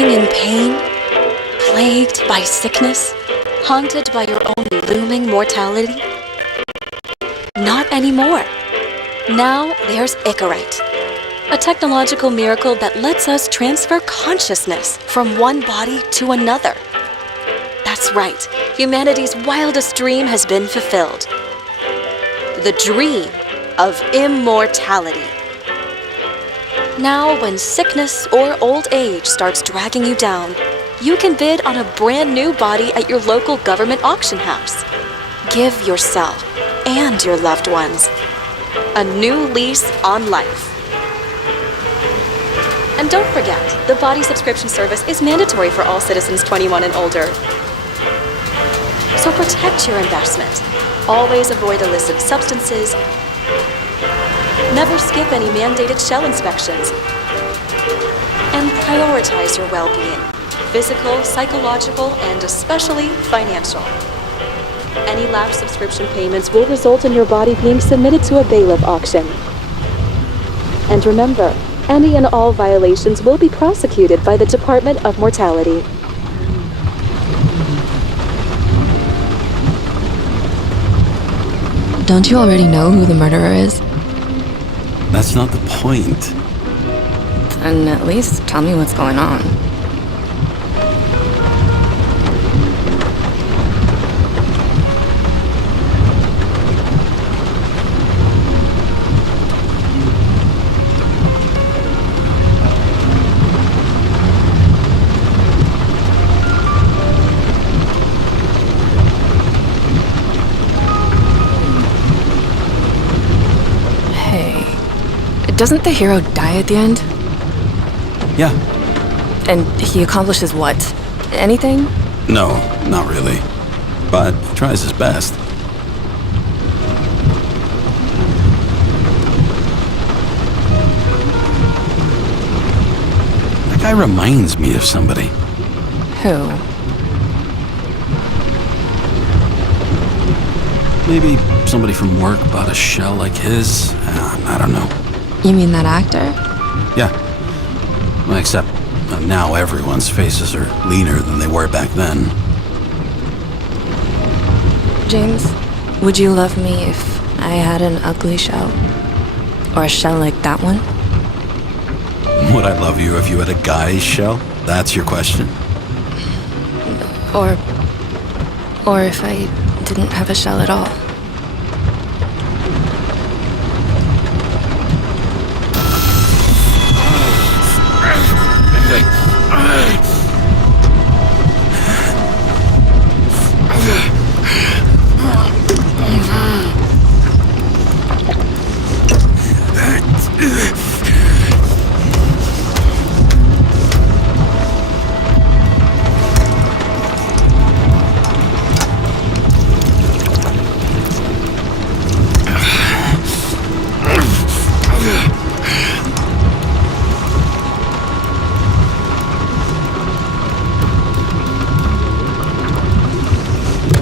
Writhing in pain? Plagued by sickness? Haunted by your own looming mortality? Not anymore. Now there's Icarite, a technological miracle that lets us transfer consciousness from one body to another. That's right, humanity's wildest dream has been fulfilled. The dream of immortality. Now, when sickness or old age starts dragging you down, you can bid on a brand new body at your local government auction house. Give yourself and your loved ones a new lease on life. And don't forget, the body subscription service is mandatory for all citizens 21 and older. So protect your investment. Always avoid illicit substances. Never skip any mandated shell inspections. And prioritize your well-being, physical, psychological, and especially financial. Any lapsed subscription payments will result in your body being submitted to a bailiff auction. And remember, any and all violations will be prosecuted by the Department of Mortality. Don't you already know who the murderer is? That's not the point. Then at least tell me what's going on. Doesn't the hero die at the end? Yeah. And he accomplishes what? Anything? No, not really. But he tries his best. That guy reminds me of somebody. Who? Maybe somebody from work bought a shell like his. I don't know. You mean that actor? Yeah. Well, except now everyone's faces are leaner than they were back then. James, would you love me if I had an ugly shell? Or a shell like that one? Would I love you if you had a guy's shell? That's your question? Or if I didn't have a shell at all?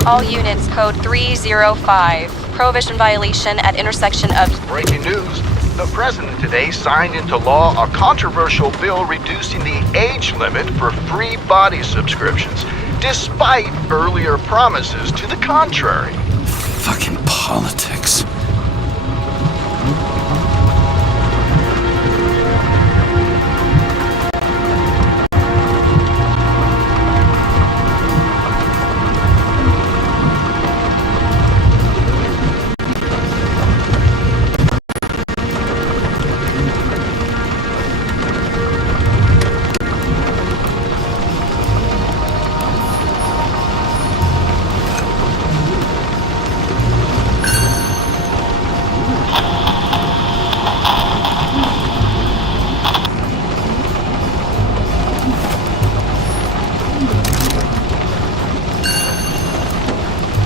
All units, code 305. Prohibition violation at intersection of... Breaking news. The president today signed into law a controversial bill reducing the age limit for free body subscriptions, despite earlier promises to the contrary. Fucking politics.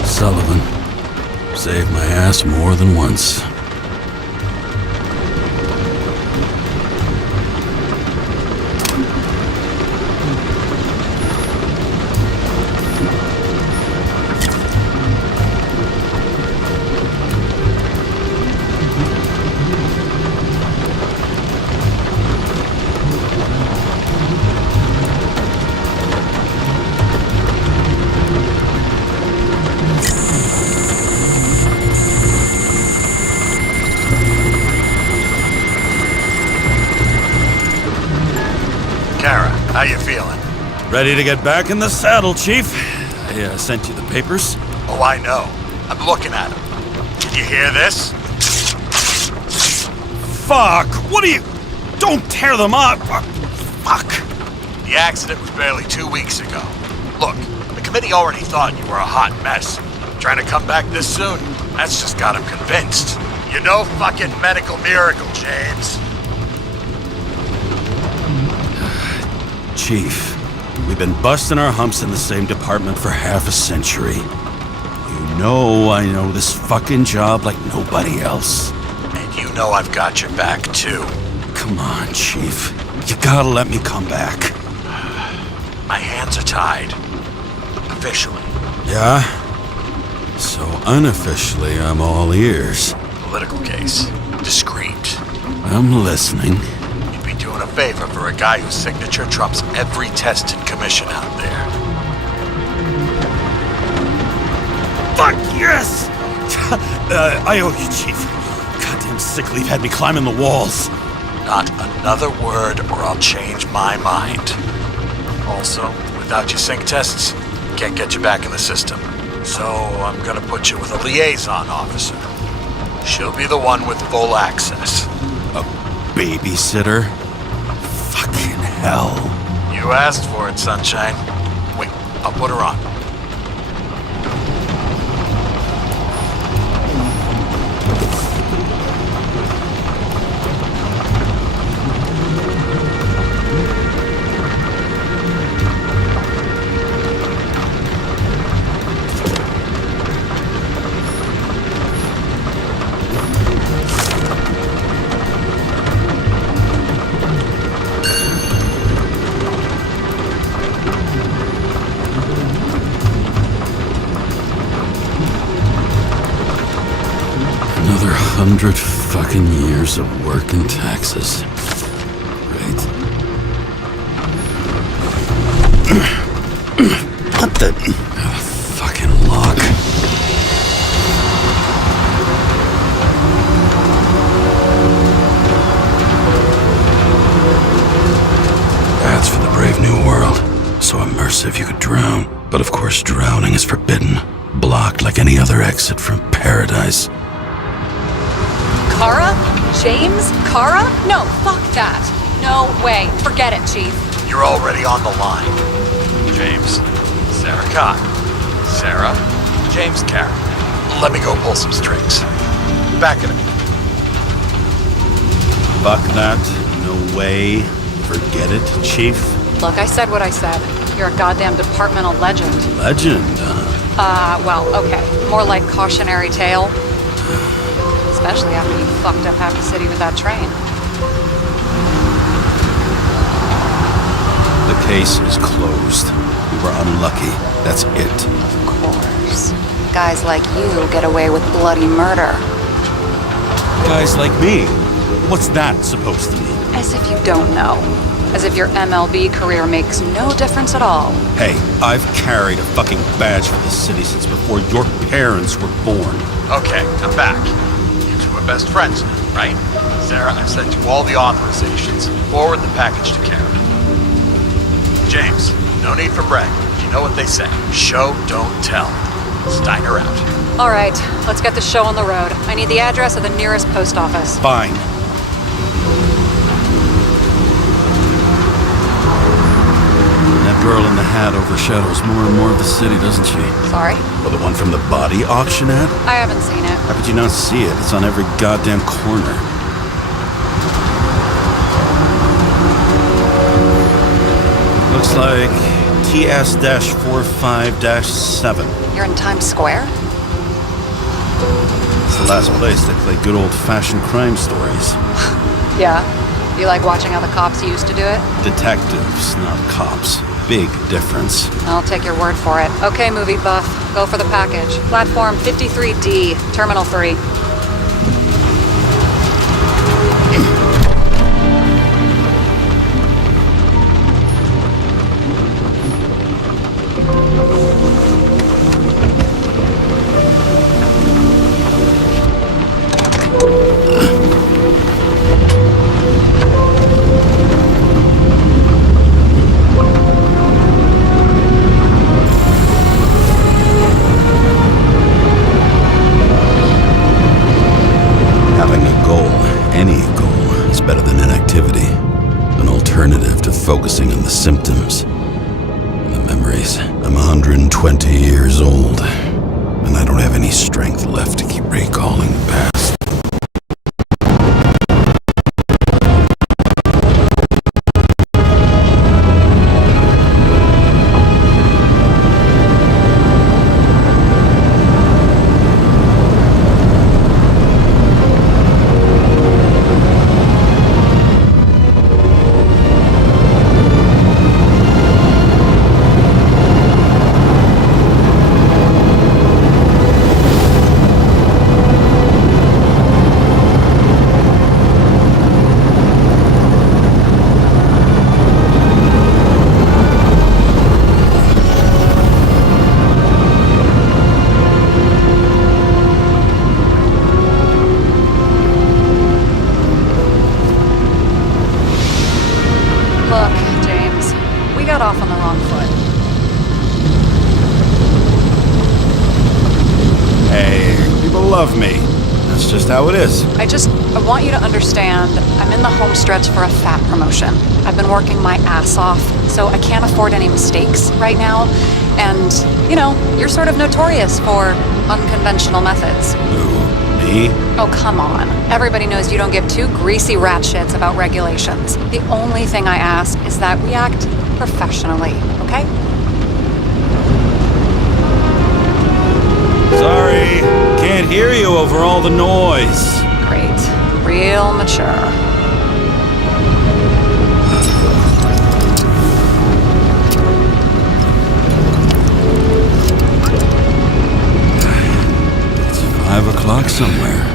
Sullivan. Saved my ass more than once. Ready to get back in the saddle, Chief? I sent you the papers. Oh, I know. I'm looking at them. Did you hear this? Fuck! What are you... Don't tear them up! Fuck! The accident was barely 2 weeks ago. Look, the committee already thought you were a hot mess. Trying to come back this soon, that's just got them convinced. You're no fucking medical miracle, James. Chief, we've been busting our humps in the same department for half a century. You know I know this fucking job like nobody else. And you know I've got your back, too. Come on, Chief. You gotta let me come back. My hands are tied. Officially. Yeah? So unofficially, I'm all ears. Political case. Discreet. I'm listening. You'd be doing a favor for a guy whose signature trumps every test and commission out there. Fuck yes! I owe you, Chief. Goddamn sick leave had me climbing the walls. Not another word or I'll change my mind. Also, without your sync tests, can't get you back in the system. So I'm gonna put you with a liaison officer. She'll be the one with full access. A babysitter? Fucking hell. You asked for it, sunshine. Wait, I'll put her on. Another 100 fucking years of work and taxes. Right? What the... fucking lock. That's for the brave new world. So immersive you could drown. But of course drowning is forbidden. Blocked like any other exit from paradise. Kara? James? Kara? No, fuck that. No way. Forget it, Chief. You're already on the line. James, Sarah Cott. Sarah, James Karen. Let me go pull some strings. Back in a minute. Fuck that. No way. Forget it, Chief. Look, I said what I said. You're a goddamn departmental legend. Legend, Well, okay. More like cautionary tale. Especially after you fucked up half the city with that train. The case is closed. We were unlucky. That's it. Of course. Guys like you get away with bloody murder. Guys like me. What's that supposed to mean? As if you don't know. As if your MLB career makes no difference at all. Hey, I've carried a fucking badge for this city since before your parents were born. Okay, I'm back. You two are best friends now, right? Sarah, I've sent you all the authorizations. Forward the package to Karen. James, no need for bragging. You know what they say. Show, don't tell. Steiner out. All right, let's get the show on the road. I need the address of the nearest post office. Fine. That girl in the hat overshadows more and more of the city, doesn't she? Sorry? Well, the one from the body auction ad? I haven't seen it. How could you not see it? It's on every goddamn corner. Looks like TS-45-7. You're in Times Square? It's the last place they play good old-fashioned crime stories. Yeah. You like watching how the cops used to do it? Detectives, not cops. Big difference. I'll take your word for it. Okay, movie buff. Go for the package. Platform 53D, Terminal 3. focusing on the symptoms. The memories. I'm 120 years old, and I don't have any strength left to keep recalling the past. Off on the wrong foot. Hey, people love me. That's just how it is. I want you to understand, I'm in the home stretch for a fat promotion. I've been working my ass off, so I can't afford any mistakes right now. And, you know, you're sort of notorious for unconventional methods. Who, me? Oh, come on. Everybody knows you don't give two greasy rat shits about regulations. The only thing I ask is that we act professionally, okay? Sorry, can't hear you over all the noise. Great. Real mature. It's 5 o'clock somewhere.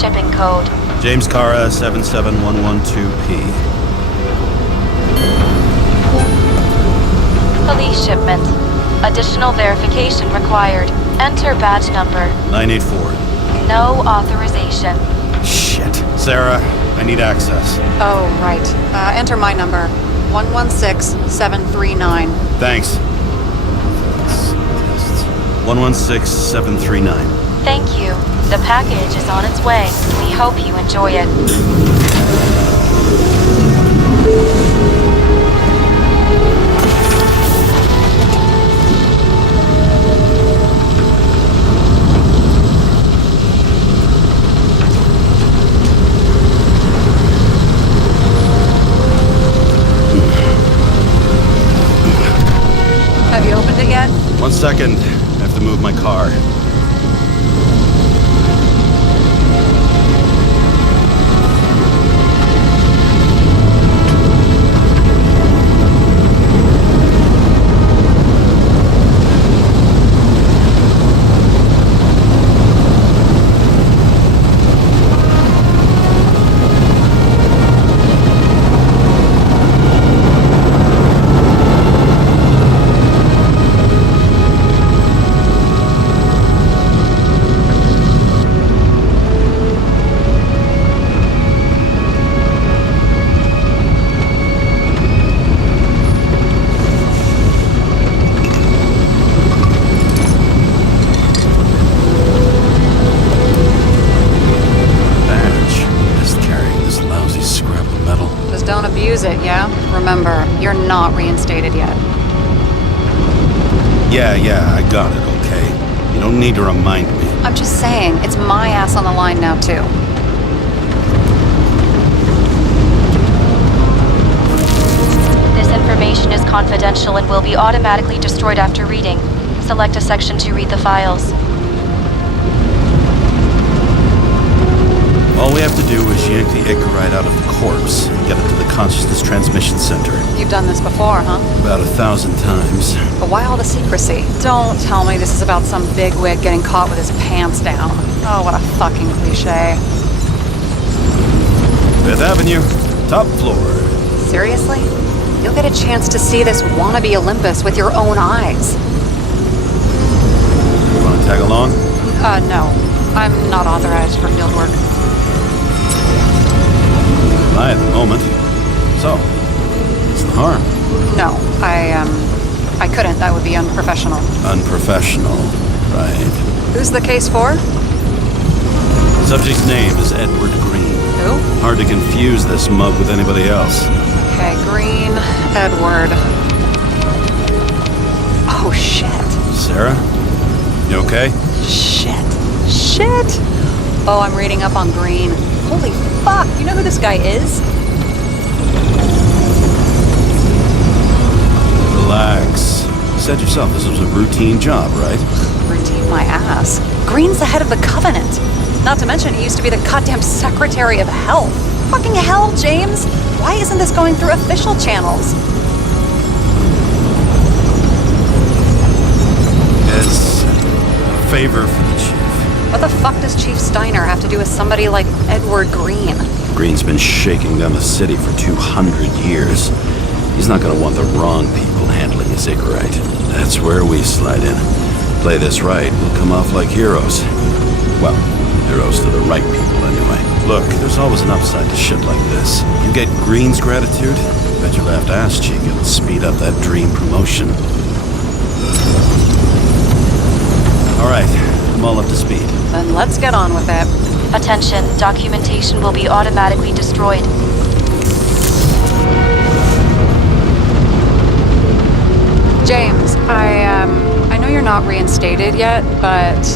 Shipping code. James Cara 77112P. Police shipment. Additional verification required. Enter badge number. 984. No authorization. Shit. Sarah, I need access. Oh, right. Enter my number. 116739. Thanks. 116739. Thank you. The package is on its way. We hope you enjoy it. Have you opened it yet? 1 second. I have to move my car. use it, yeah? Remember, you're not reinstated yet. Yeah, I got it, okay? You don't need to remind me. I'm just saying, it's my ass on the line now, too. This information is confidential and will be automatically destroyed after reading. Select a section to read the files. All we have to do is yank the Icarite out of the corpse and get it to the consciousness transmission center. You've done this before, huh? About 1,000 times. But why all the secrecy? Don't tell me this is about some bigwig getting caught with his pants down. Oh, what a fucking cliche. 5th Avenue, top floor. Seriously? You'll get a chance to see this wannabe Olympus with your own eyes. You want to tag along? No. I'm not authorized for field work. At the moment. So, what's the harm? No, I couldn't. That would be unprofessional. Unprofessional, right. Who's the case for? Subject's name is Edward Green. Who? Hard to confuse this mug with anybody else. Okay, Green, Edward. Oh, shit. Sarah? You okay? Shit. Oh, I'm reading up on Green. Holy fuck, you know who this guy is? Relax. You said yourself this was a routine job, right? Routine my ass. Green's the head of the Covenant. Not to mention, he used to be the goddamn Secretary of Health. Fucking hell, James! Why isn't this going through official channels? It's a favor for the chief. What the fuck does Chief Steiner have to do with somebody like Edward Green? Green's been shaking down the city for 200 years. He's not gonna want the wrong people handling his Icarite. That's where we slide in. Play this right, we'll come off like heroes. Well, heroes to the right people anyway. Look, there's always an upside to shit like this. You get Green's gratitude, bet your left ass cheek it'll speed up that dream promotion. Alright, I'm all up to speed. Then let's get on with it. Attention, documentation will be automatically destroyed. James, I know you're not reinstated yet, but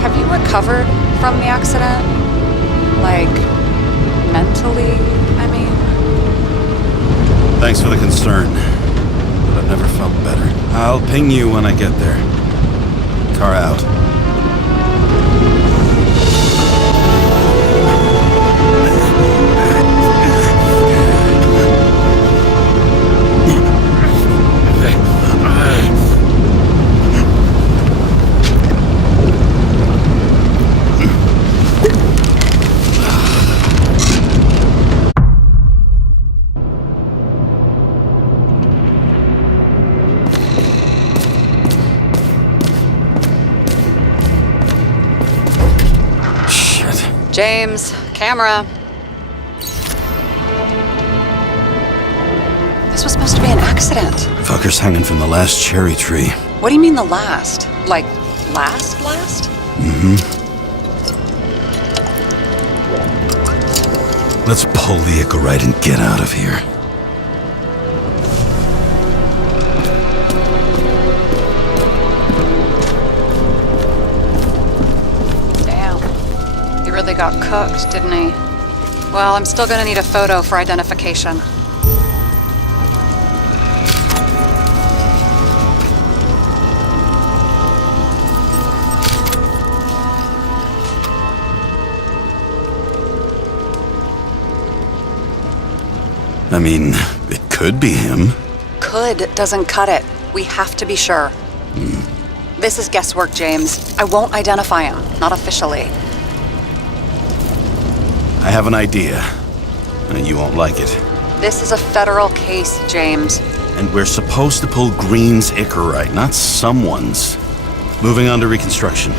have you recovered from the accident? Like, mentally, I mean? Thanks for the concern, but I've never felt better. I'll ping you when I get there. Car out. James, camera. This was supposed to be an accident. Fucker's hanging from the last cherry tree. What do you mean the last? Like, last? Let's pull the Icarite and get out of here. Really got cooked, didn't he? Well, I'm still gonna need a photo for identification. I mean, it could be him. Could doesn't cut it. We have to be sure. This is guesswork, James. I won't identify him, not officially. I have an idea. You won't like it. This is a federal case, James. And we're supposed to pull Green's Icarite, not someone's. Moving on to reconstruction.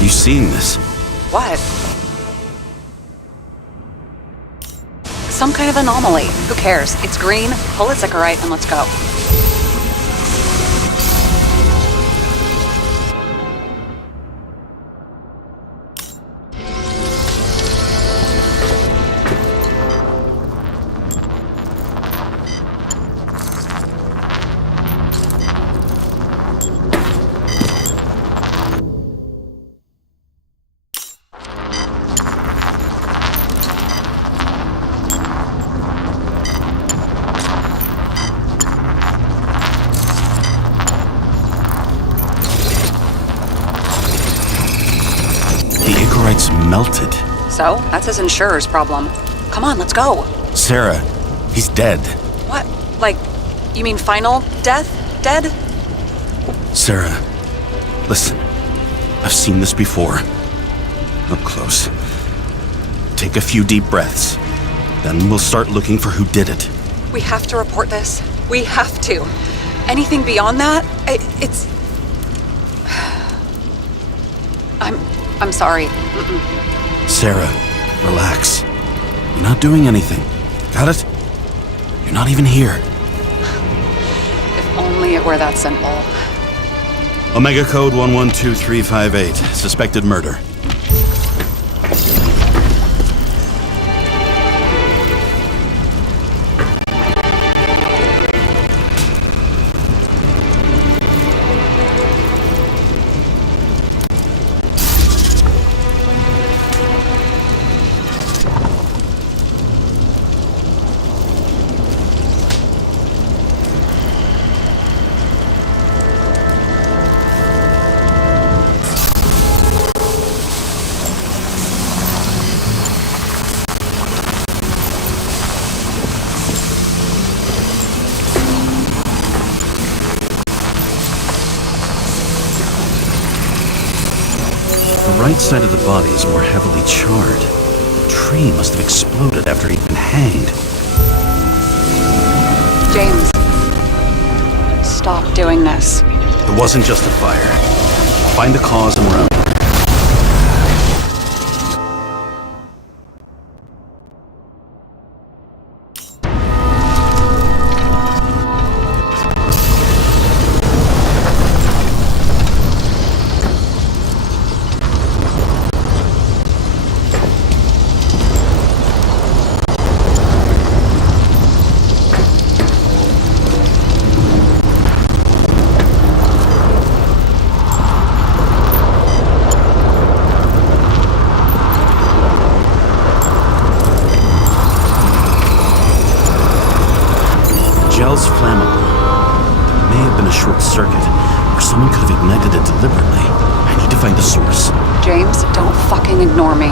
You seeing this? What? Some kind of anomaly. Who cares? It's green, pull it Sycarite, and let's go. Melted. So, that's his insurer's problem. Come on, let's go. Sarah, he's dead. What? Like, you mean final death? Dead? Sarah, listen. I've seen this before. Up close. Take a few deep breaths. Then we'll start looking for who did it. We have to report this. We have to. Anything beyond that, it's... I'm sorry. Mm-mm. Sarah, relax. You're not doing anything. Got it? You're not even here. If only it were that simple. Omega code 112358. Suspected murder. The right side of the body is more heavily charred. The tree must have exploded after he'd been hanged. James, stop doing this. It wasn't just a fire. Find the cause and we're out. Gel's flammable. There may have been a short circuit, or someone could have ignited it deliberately. I need to find the source. James, don't fucking ignore me.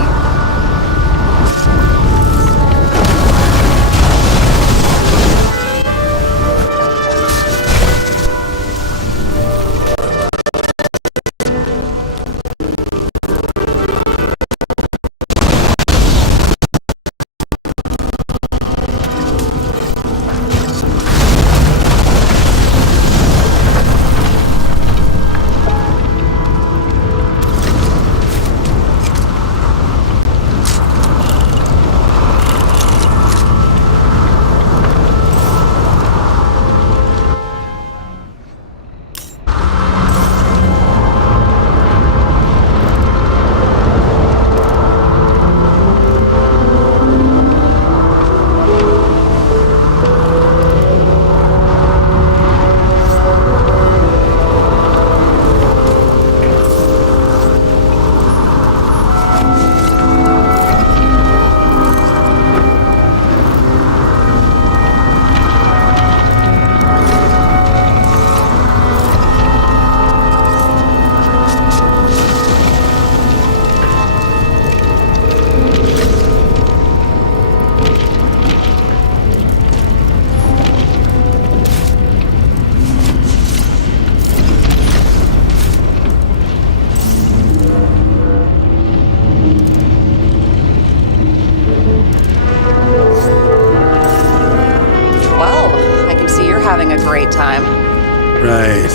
Having a great time. Right.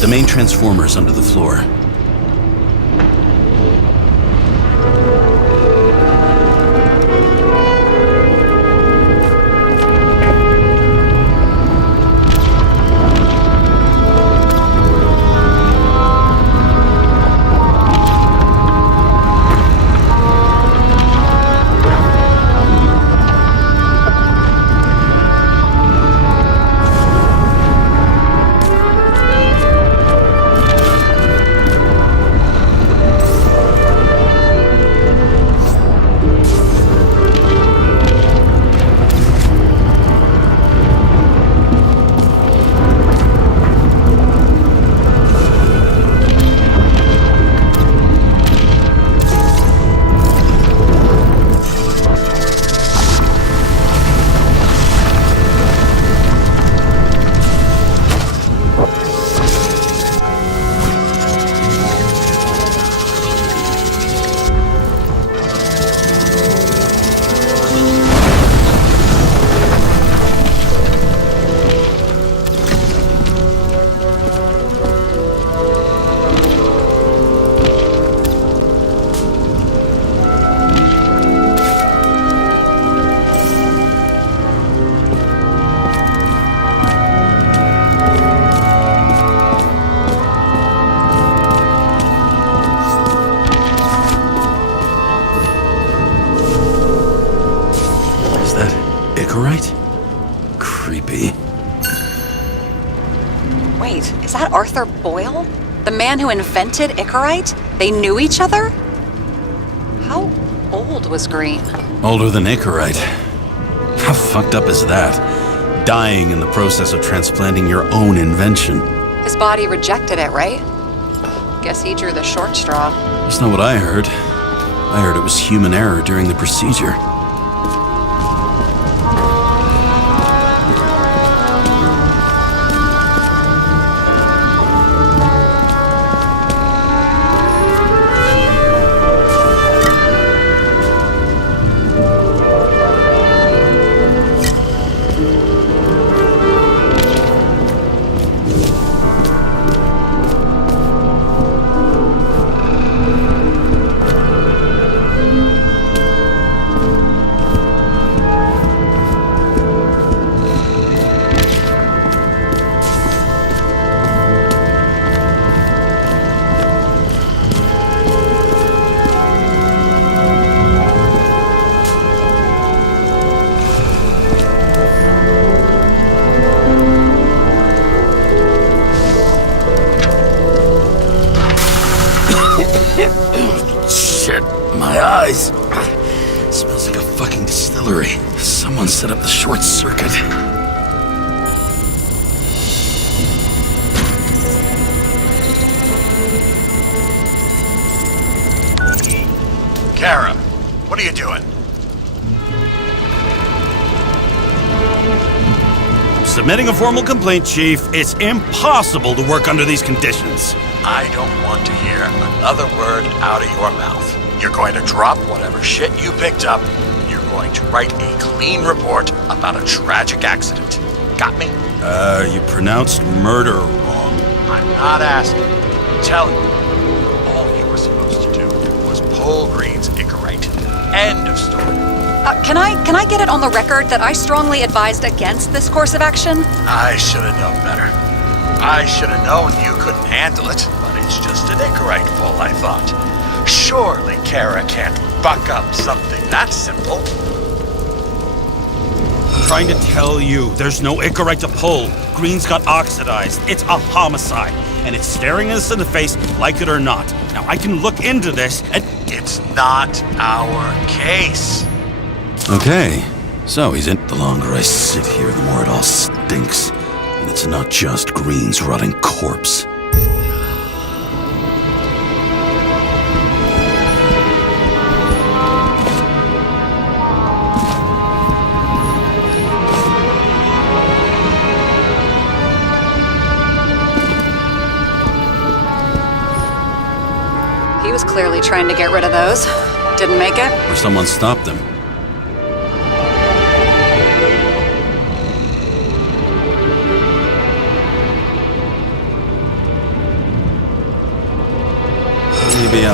The main transformer's under the floor. Creepy. Wait, is that Arthur Boyle? The man who invented Icarite? They knew each other? How old was Green? Older than Icarite. How fucked up is that? Dying in the process of transplanting your own invention. His body rejected it, right? Guess he drew the short straw. That's not what I heard. I heard it was human error during the procedure. Shit, my eyes. Smells like a fucking distillery. Someone set up the short circuit. Kara, what are you doing? Submitting a formal complaint, Chief. It's impossible to work under these conditions. I don't want to hear another word out of your mouth. You're going to drop whatever shit you picked up. You're going to write a clean report about a tragic accident. Got me? You pronounced murder wrong. I'm not asking. I'm telling you. All you were supposed to do was pull Green's Icarite. End of story. Can I get it on the record that I strongly advised against this course of action? I should have known better. I should have known you couldn't handle it, but it's just an Icarite pull, I thought. Surely Kara can't buck up something that simple. I'm trying to tell you, there's no Icarite to pull. Green's got oxidized. It's a homicide, and it's staring us in the face, like it or not. Now, I can look into this, and... It's not our case. Okay, so he's in. The longer I sit here, the more it all stinks. And it's not just Green's rotting corpse. He was clearly trying to get rid of those. Didn't make it. Or someone stopped him.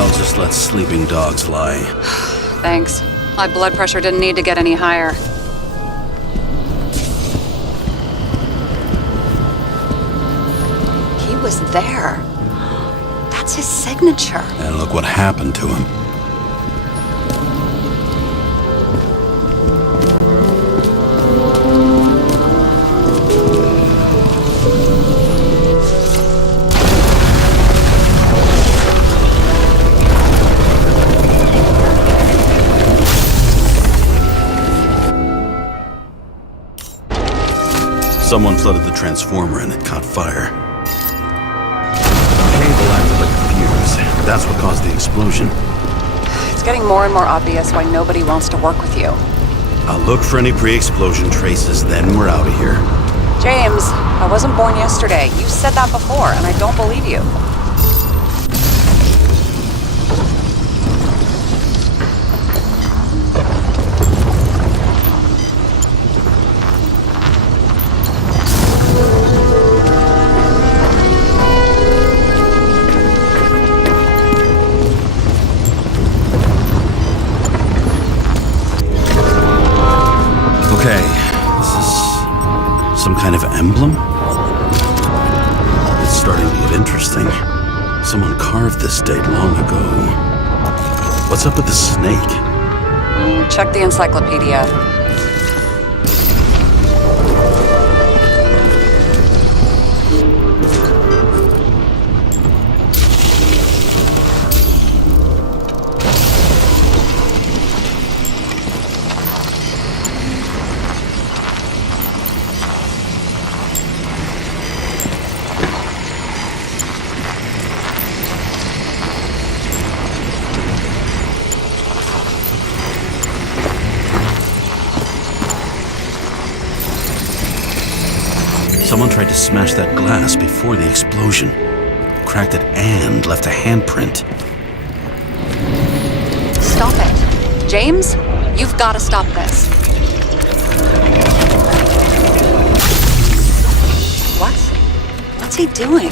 I'll just let sleeping dogs lie. Thanks. My blood pressure didn't need to get any higher. He was there. That's his signature. And look what happened to him. Someone flooded the transformer and it caught fire. The cable acted like a fuse. That's what caused the explosion. It's getting more and more obvious why nobody wants to work with you. I'll look for any pre-explosion traces, then we're out of here. James, I wasn't born yesterday. You said that before, and I don't believe you. Okay, this is some kind of emblem? It's starting to get interesting. Someone carved this date long ago. What's up with the snake? Check the encyclopedia. Someone tried to smash that glass before the explosion. Cracked it and left a handprint. Stop it. James, you've got to stop this. What's he doing?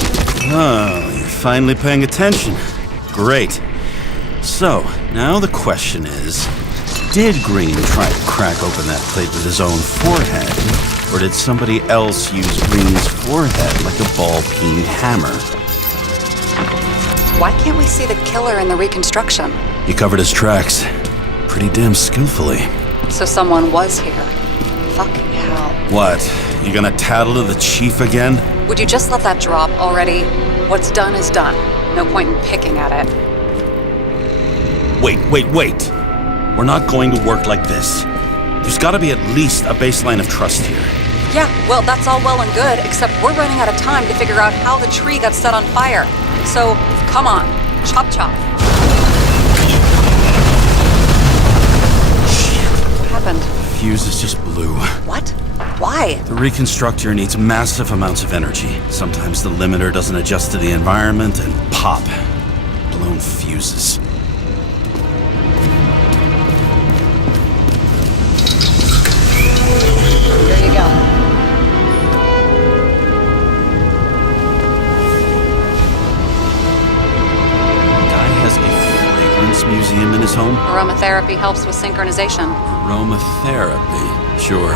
Oh, you're finally paying attention. Great. So, now the question is, did Green try to crack open that plate with his own forehead? Or did somebody else use Green's forehead like a ball-peen hammer? Why can't we see the killer in the reconstruction? He covered his tracks pretty damn skillfully. So someone was here. Fucking hell. What? You gonna tattle to the chief again? Would you just let that drop already? What's done is done. No point in picking at it. Wait. We're not going to work like this. There's gotta be at least a baseline of trust here. Yeah, well, that's all well and good, except we're running out of time to figure out how the tree got set on fire. So, come on. Chop chop. What happened? Fuses just blew. What? Why? The reconstructor needs massive amounts of energy. Sometimes the limiter doesn't adjust to the environment and pop. Blown fuses. Here you go. Guy has a fragrance museum in his home? Aromatherapy helps with synchronization. Aromatherapy, sure.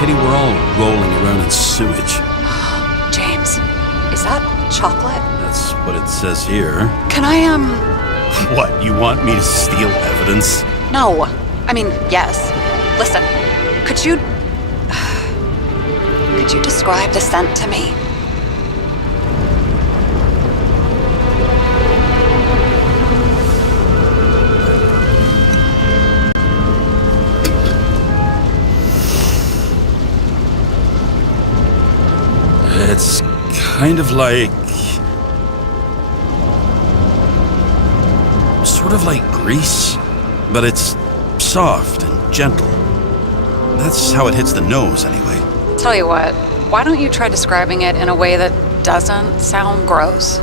Pity we're all rolling around in sewage. James, is that chocolate? That's what it says here. Can I, What, you want me to steal evidence? No. I mean, yes. Listen, could you describe the scent to me? It's kind of like... sort of like grease, but it's soft and gentle. That's how it hits the nose, anyway. Tell you what, why don't you try describing it in a way that doesn't sound gross?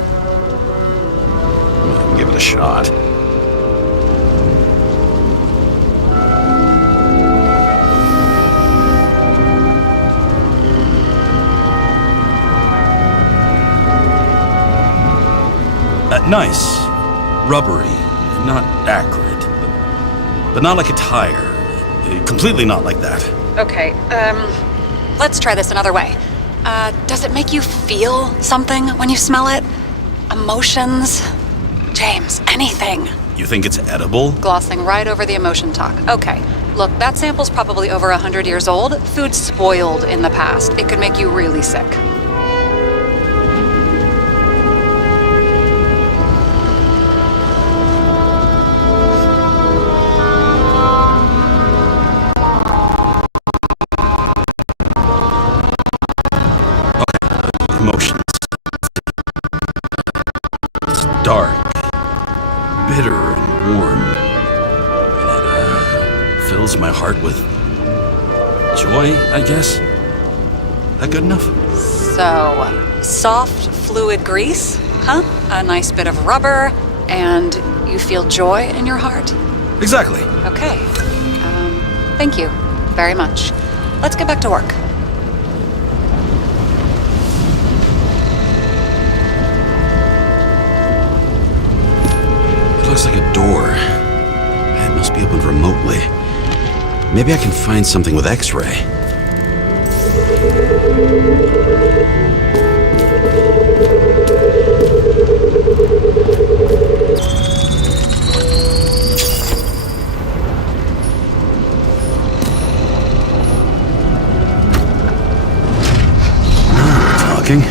Give it a shot. Nice. Rubbery, not acrid, but not like a tire. Completely not like that. Okay, let's try this another way. Does it make you feel something when you smell it? Emotions? James, anything. You think it's edible? Glossing right over the emotion talk. Okay, look, that sample's probably over 100 years old. Food spoiled in the past. It could make you really sick. Emotions. It's dark, bitter and warm. It fills my heart with joy, I guess. That good enough? So, soft fluid grease, huh? A nice bit of rubber, and you feel joy in your heart? Exactly. Okay. Thank you very much. Let's get back to work. It looks like a door. It must be opened remotely. Maybe I can find something with X-ray. Talking.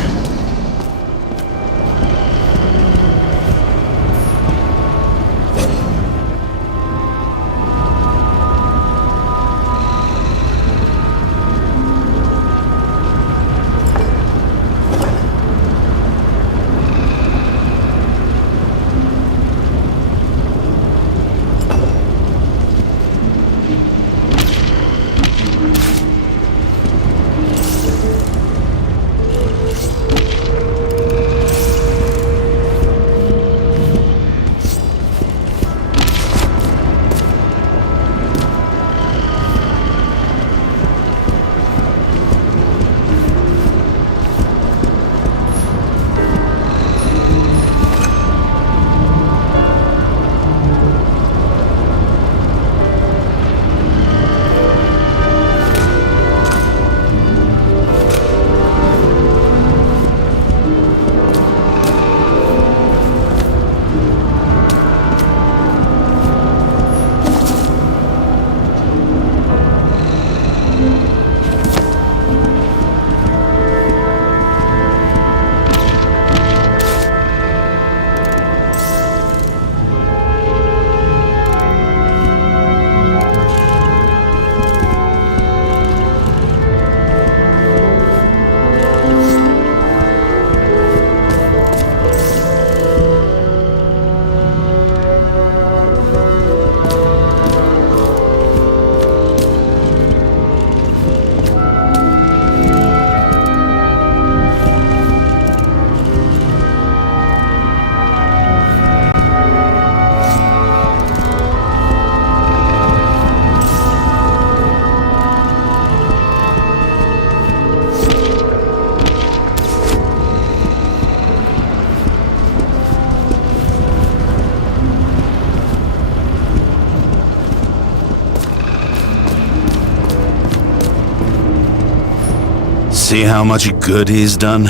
See how much good he's done?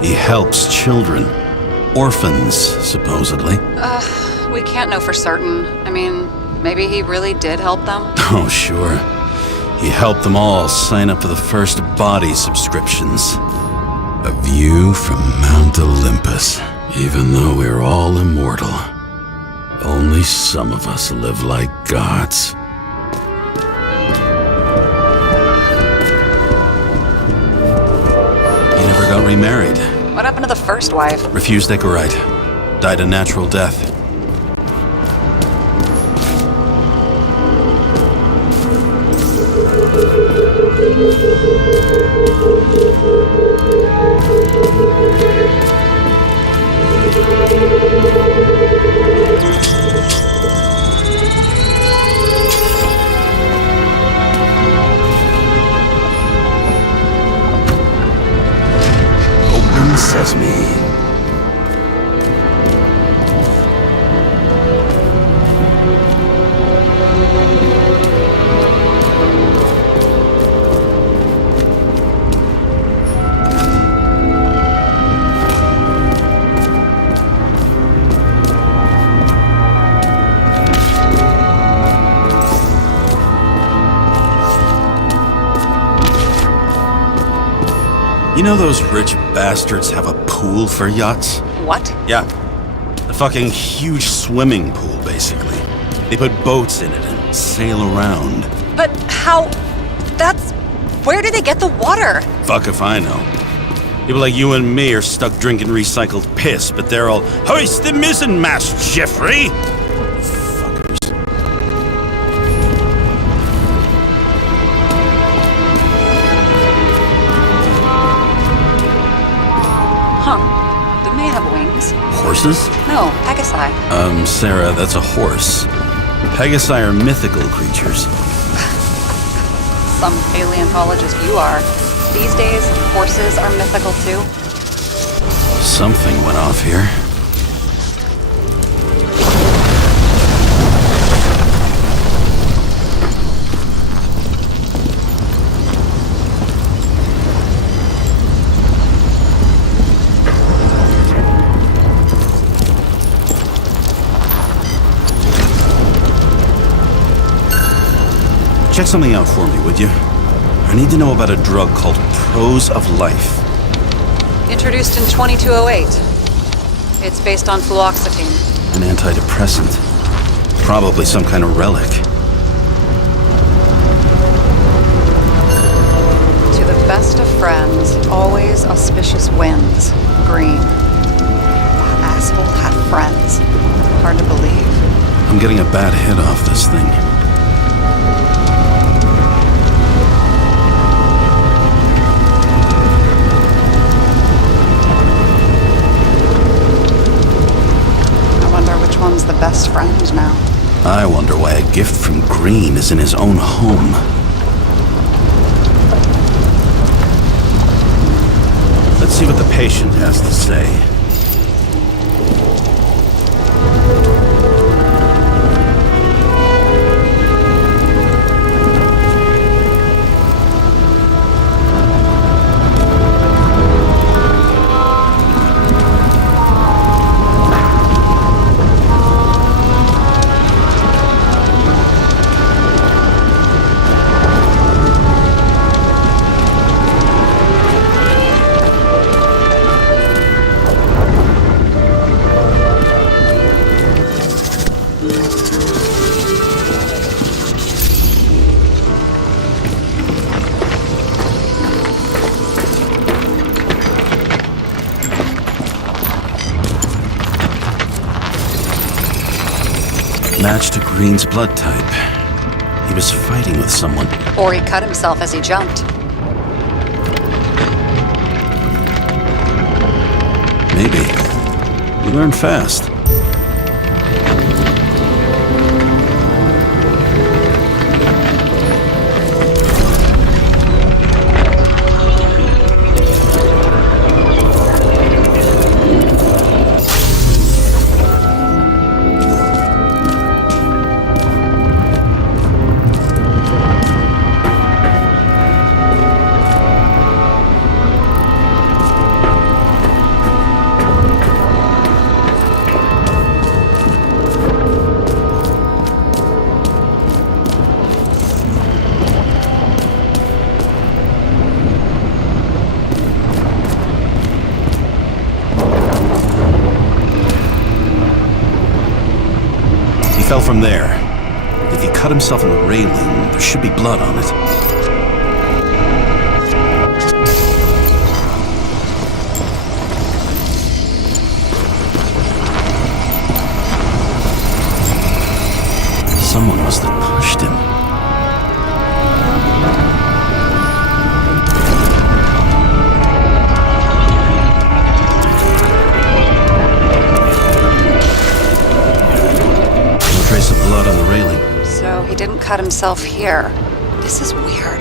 He helps children. Orphans, supposedly. We can't know for certain. I mean, maybe he really did help them. Oh, sure. He helped them all sign up for the first body subscriptions. A view from Mount Olympus. Even though we're all immortal, only some of us live like gods. He never got remarried. What happened to the first wife? Refused Ecorite. Died a natural death. Open sesame. You know those rich bastards have a pool for yachts? What? Yeah. A fucking huge swimming pool, basically. They put boats in it and sail around. But how... That's... Where do they get the water? Fuck if I know. People like you and me are stuck drinking recycled piss, but they're all, hoist the mizzenmast, Jeffrey! Fuckers. Huh. Didn't they have wings? Horses? No, Pegasi. Sarah, that's a horse. Pegasi are mythical creatures. Some paleontologist you are. These days, horses are mythical too. Something went off here. Check something out for me, would you? I need to know about a drug called Prose of Life. Introduced in 2208. It's based on fluoxetine. An antidepressant. Probably some kind of relic. To the best of friends, always auspicious winds. Green. That asshole had friends. Hard to believe. I'm getting a bad hit off this thing. Which one's the best friend now? I wonder why a gift from Green is in his own home. Let's see what the patient has to say. Match to Green's blood type. He was fighting with someone. Or he cut himself as he jumped. Maybe. You learn fast. Fell from there. If he cut himself on the railing, there should be blood on it. Someone must have pushed him. Trace of blood on the railing. So he didn't cut himself here. This is weird.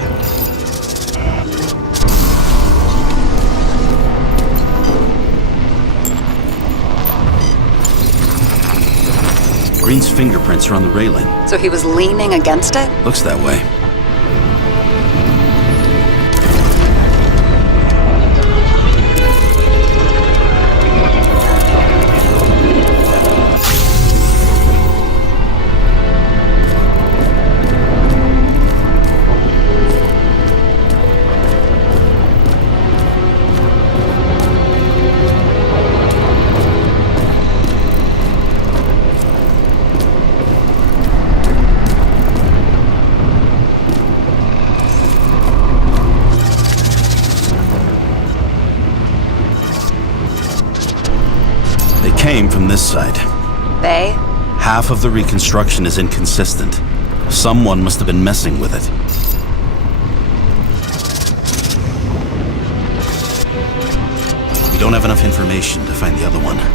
Green's fingerprints are on the railing. So he was leaning against it? Looks that way. came from this side. They? Half of the reconstruction is inconsistent. Someone must have been messing with it. We don't have enough information to find the other one. How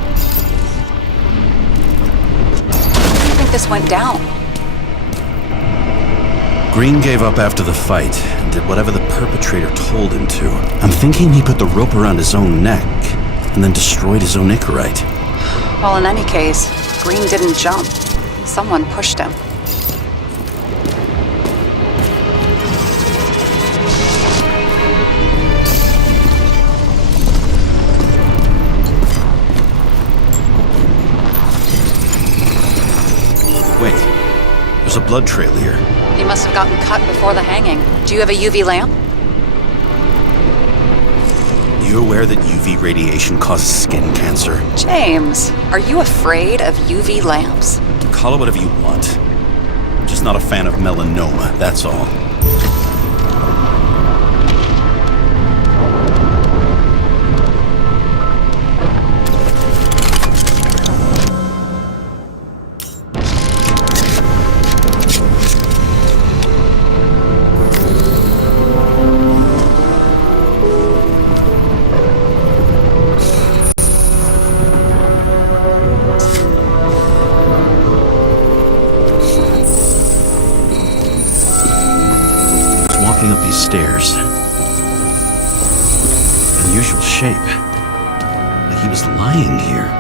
do you think this went down? Green gave up after the fight and did whatever the perpetrator told him to. I'm thinking he put the rope around his own neck and then destroyed his own Icarite. Well, in any case, Green didn't jump. Someone pushed him. Wait, there's a blood trail here. He must have gotten cut before the hanging. Do you have a UV lamp? You aware that UV radiation causes skin cancer? James, are you afraid of UV lamps? Call it whatever you want. I'm just not a fan of melanoma, that's all. Up these stairs. Unusual shape. Like he was lying here.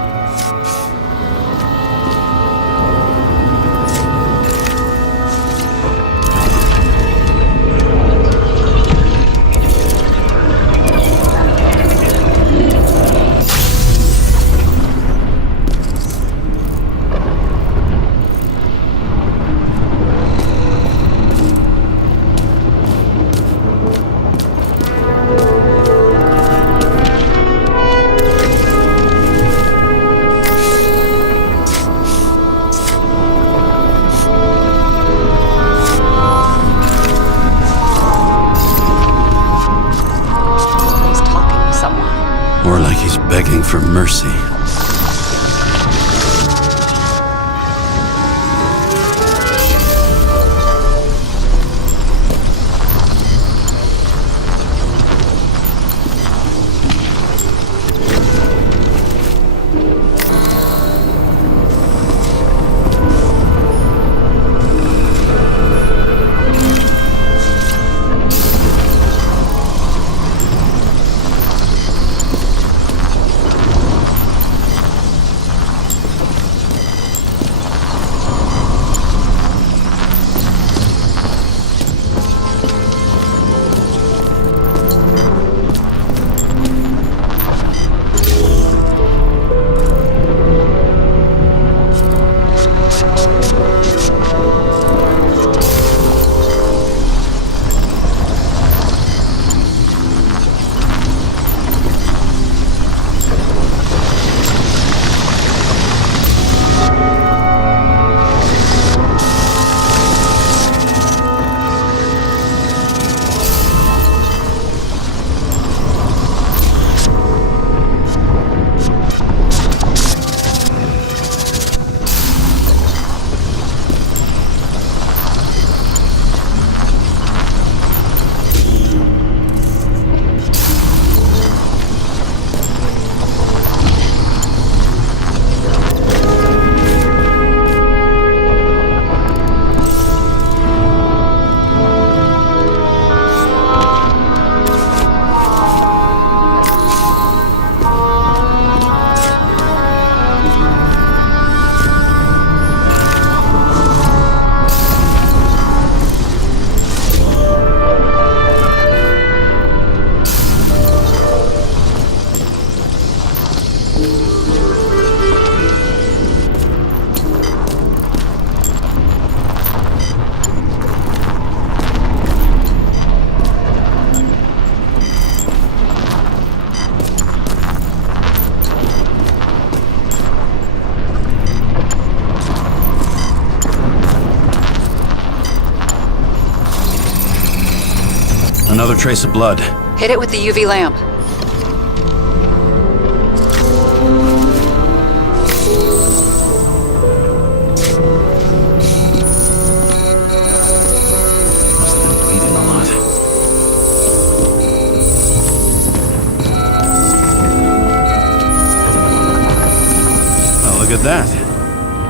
Begging for mercy. Another trace of blood. Hit it with the UV lamp. Look at that.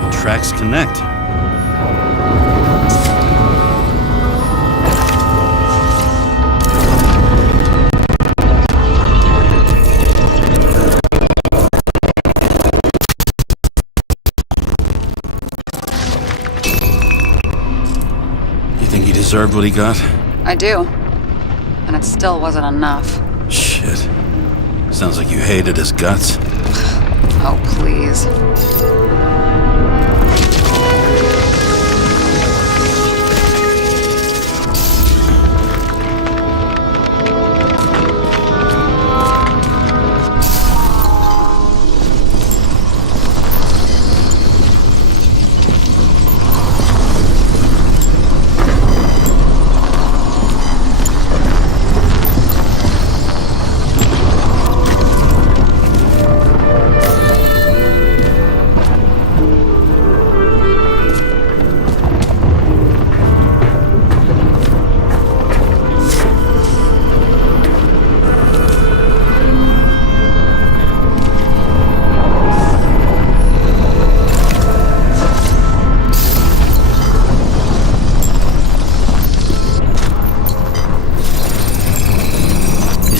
The tracks connect. You think he deserved what he got? I do. And it still wasn't enough. Shit. Sounds like you hated his guts. Oh, please.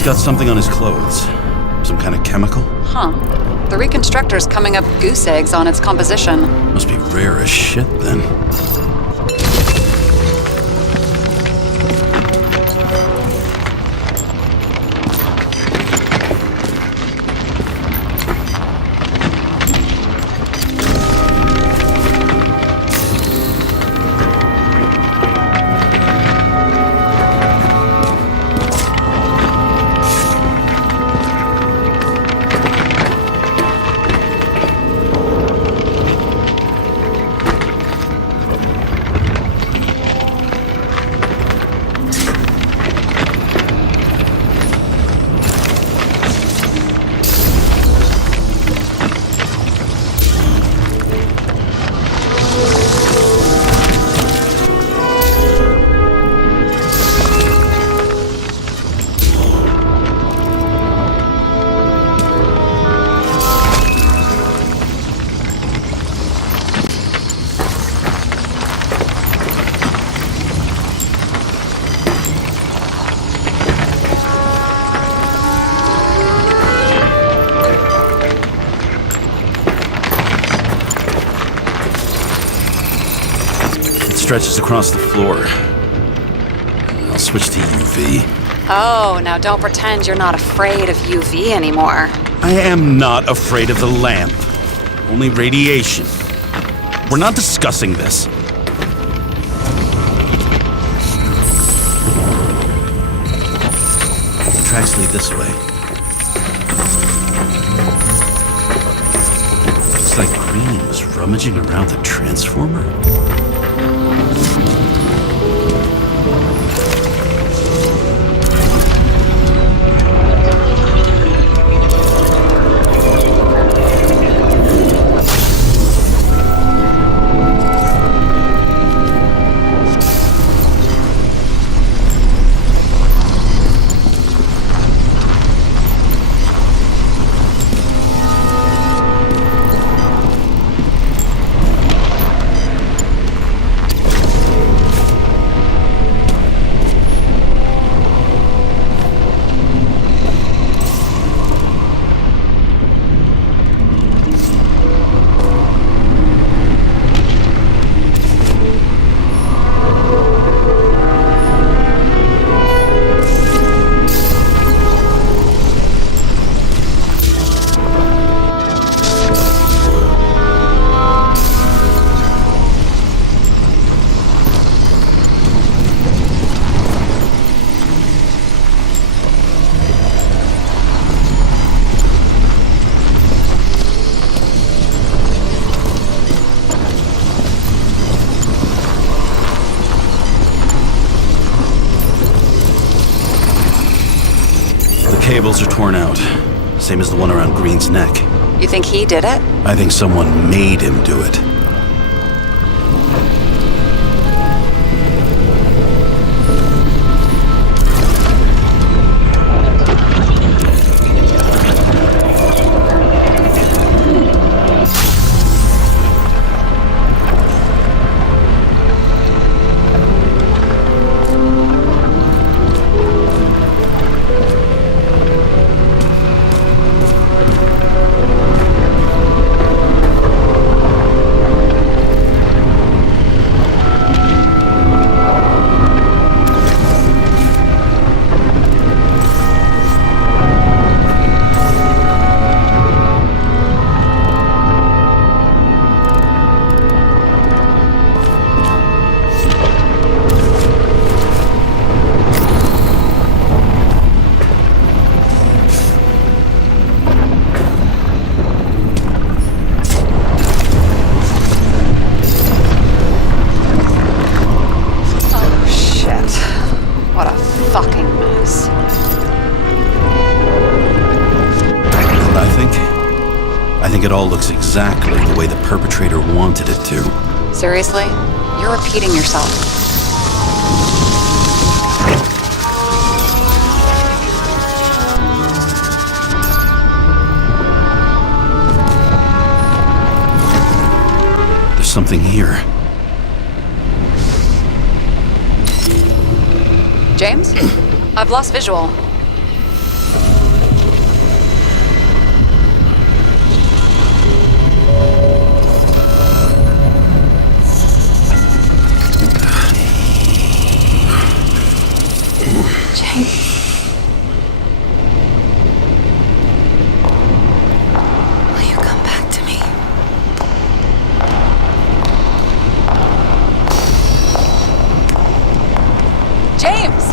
Got something on his clothes. Some kind of chemical? Huh. The reconstructor's coming up goose eggs on its composition. Must be rare as shit, then. Stretches across the floor. I'll switch to UV. Oh, now don't pretend you're not afraid of UV anymore. I am not afraid of the lamp. Only radiation. We're not discussing this. The tracks lead this way. Looks like Green was rummaging around the transformer. Cables are torn out. Same as the one around Green's neck. You think he did it? I think someone made him do it. think it all looks exactly the way the perpetrator wanted it to. Seriously? You're repeating yourself. There's something here. James? I've lost visual. Will you come back to me? James!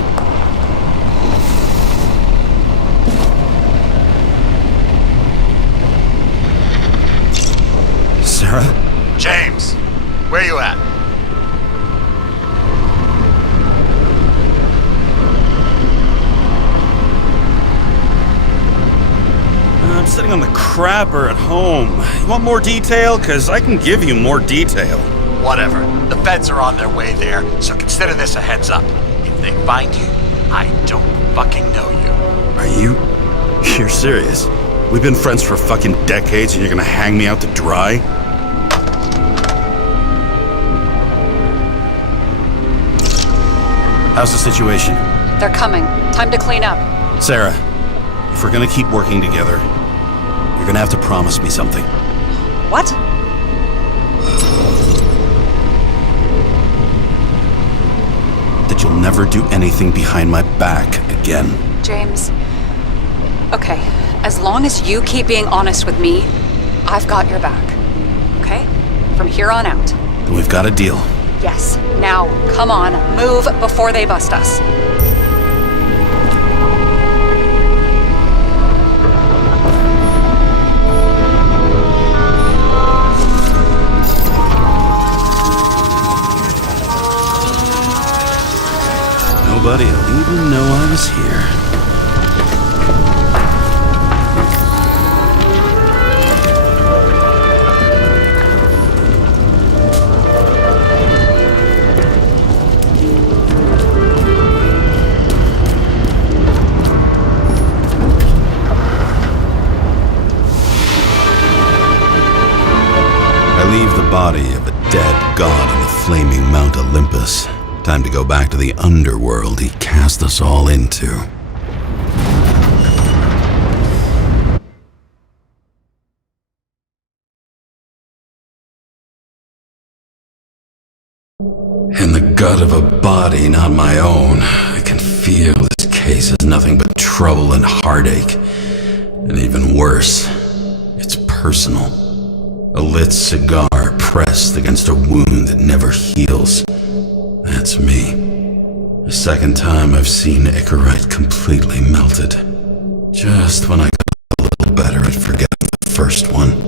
Sarah? James, where you at? I'm sitting on the crapper at home. You want more detail? Because I can give you more detail. Whatever. The feds are on their way there, so consider this a heads up. If they find you, I don't fucking know you. Are you? You're serious? We've been friends for fucking decades and you're gonna hang me out to dry? How's the situation? They're coming. Time to clean up. Sarah, if we're gonna keep working together, you're gonna have to promise me something. What? That you'll never do anything behind my back again. James. Okay, as long as you keep being honest with me, I've got your back. Okay? From here on out. Then we've got a deal. Yes. Now, come on, move before they bust us. Nobody will even know I was here. I leave the body of a dead god on the flaming Mount Olympus. Time to go back to the underworld he cast us all into. In the gut of a body not my own, I can feel this case is nothing but trouble and heartache. And even worse, it's personal. A lit cigar pressed against a wound that never heals. That's me. The second time I've seen Icarite completely melted. Just when I got a little better at forgetting the first one.